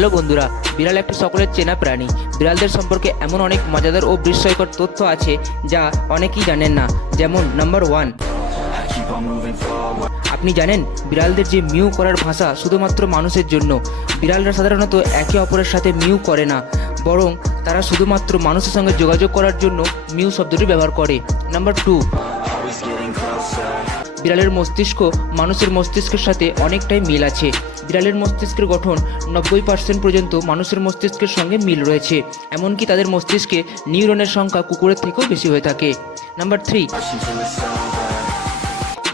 Hello বন্ধুরা, বিড়াল একটি সকলের চেনা প্রাণী। বিড়ালদের সম্পর্কে এমন অনেক মজাদার ও বিস্ময়কর তথ্য আছে যা অনেকেই জানেন না, যেমন নাম্বার ওয়ান আপনি জানেন, বিড়ালদের যে মিউ করার ভাষা শুধুমাত্র মানুষের জন্য। বিড়ালরা সাধারণত একে অপরের সাথে মিউ করে না, বরং তারা শুধুমাত্র মানুষের সঙ্গে যোগাযোগ করার জন্য মিউ শব্দটি ব্যবহার করে। নাম্বার টু বিড়ালের মস্তিষ্ক মানুষের মস্তিষ্কের সাথে অনেকটাই মিল আছে। বিড়ালের মস্তিষ্কের গঠন নব্বই পার্সেন্ট পর্যন্ত মানুষের মস্তিষ্কের সঙ্গে মিল রয়েছে, এমনকি তাদের মস্তিষ্কে নিউরনের সংখ্যা কুকুরের থেকেও বেশি হয়ে থাকে। নাম্বার থ্রি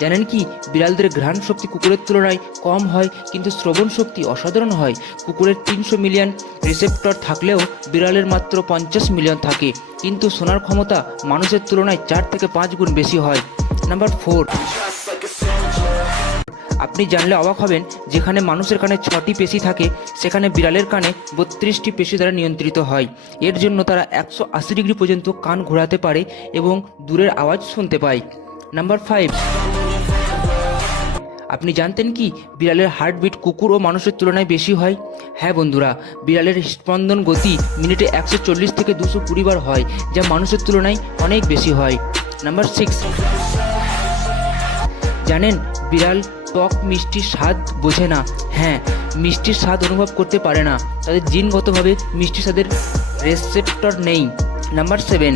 জানেন কি, বিড়ালদের ঘ্রাণ শক্তি কুকুরের তুলনায় কম হয়, কিন্তু শ্রবণ শক্তি অসাধারণ হয়। কুকুরের তিনশো মিলিয়ন রিসেপ্টর থাকলেও বিড়ালের মাত্র পঞ্চাশ মিলিয়ন থাকে, কিন্তু শোনার ক্ষমতা মানুষের তুলনায় চার থেকে পাঁচ গুণ বেশি হয়। নাম্বার ফোর আপনি জানলে অবাক হবেন, যেখানে মানুষের কানে ছটি পেশি থাকে, সেখানে বিড়ালের কানে বত্রিশটি পেশি দ্বারা নিয়ন্ত্রিত হয়। এর জন্য তারা একশো আশি ডিগ্রি পর্যন্ত কান ঘোরাতে পারে এবং দূরের আওয়াজ শুনতে পায়। Number five. আপনি জানতেন কি বিড়ালের হার্টবিট কুকুর ও মানুষের তুলনায় বেশি হয়? হ্যাঁ বন্ধুরা, বিড়ালের স্পন্দন গতি মিনিটে একশো চল্লিশ থেকে দুশো কুড়ি বার হয়, যা মানুষের তুলনায় অনেক বেশি হয়। Number six. জানেন, বিড়াল টক মিষ্টির স্বাদ বোঝে না। হ্যাঁ মিষ্টির স্বাদ অনুভব করতে পারে না। তাদের জিনগতভাবে মিষ্টি স্বাদের রেসেপ্টর নেই। নাম্বার সেভেন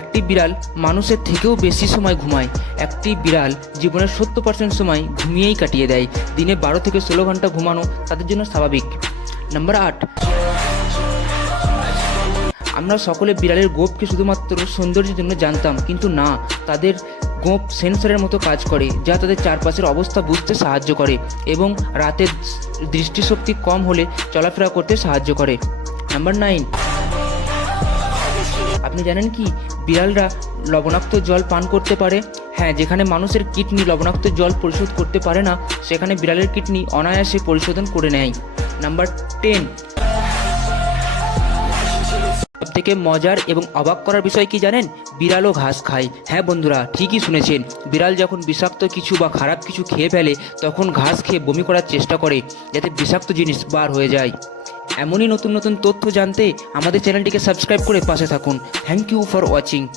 একটি বিড়াল মানুষের থেকেও বেশি সময় ঘুমায়। একটি বিড়াল জীবনের সত্তর পার্সেন্ট সময় ঘুমিয়েই কাটিয়ে দেয়। দিনে বারো থেকে ষোলো ঘণ্টা ঘুমানো তাদের জন্য স্বাভাবিক। নাম্বার আট. আমরা সকলে বিড়ালের গোপকে শুধুমাত্র সৌন্দর্যের জন্য জানতাম, কিন্তু না, তাদের গোপ সেন্সরের মতো কাজ করে, যা তাদের চারপাশের অবস্থা বুঝতে সাহায্য করে এবং রাতের দৃষ্টিশক্তি কম হলে চলাফেরা করতে সাহায্য করে। Number nine. আপনি জানেন কি, বিড়ালরা লবণাক্ত জল পান করতে পারে? হ্যাঁ যেখানে মানুষের কিডনি লবণাক্ত জল পরিশোধ করতে পারে না, সেখানে বিড়ালের কিডনি অনায়াসে পরিশোধন করে নেয়। Number ten. থেকে মজার এবং অবাক করার বিষয় কি জানেন? বিড়ালও ঘাস খায়। হ্যাঁ বন্ধুরা, ঠিকই শুনেছেন। বিড়াল যখন বিষাক্ত কিছু বা খারাপ কিছু খেয়ে ফেলে, তখন ঘাস খেয়ে বমি করার চেষ্টা করে, যাতে বিষাক্ত জিনিস বার হয়ে যায়। এমনই নতুন নতুন তথ্য জানতে আমাদের চ্যানেলটিকে সাবস্ক্রাইব করে পাশে থাকুন। Thank you for watching.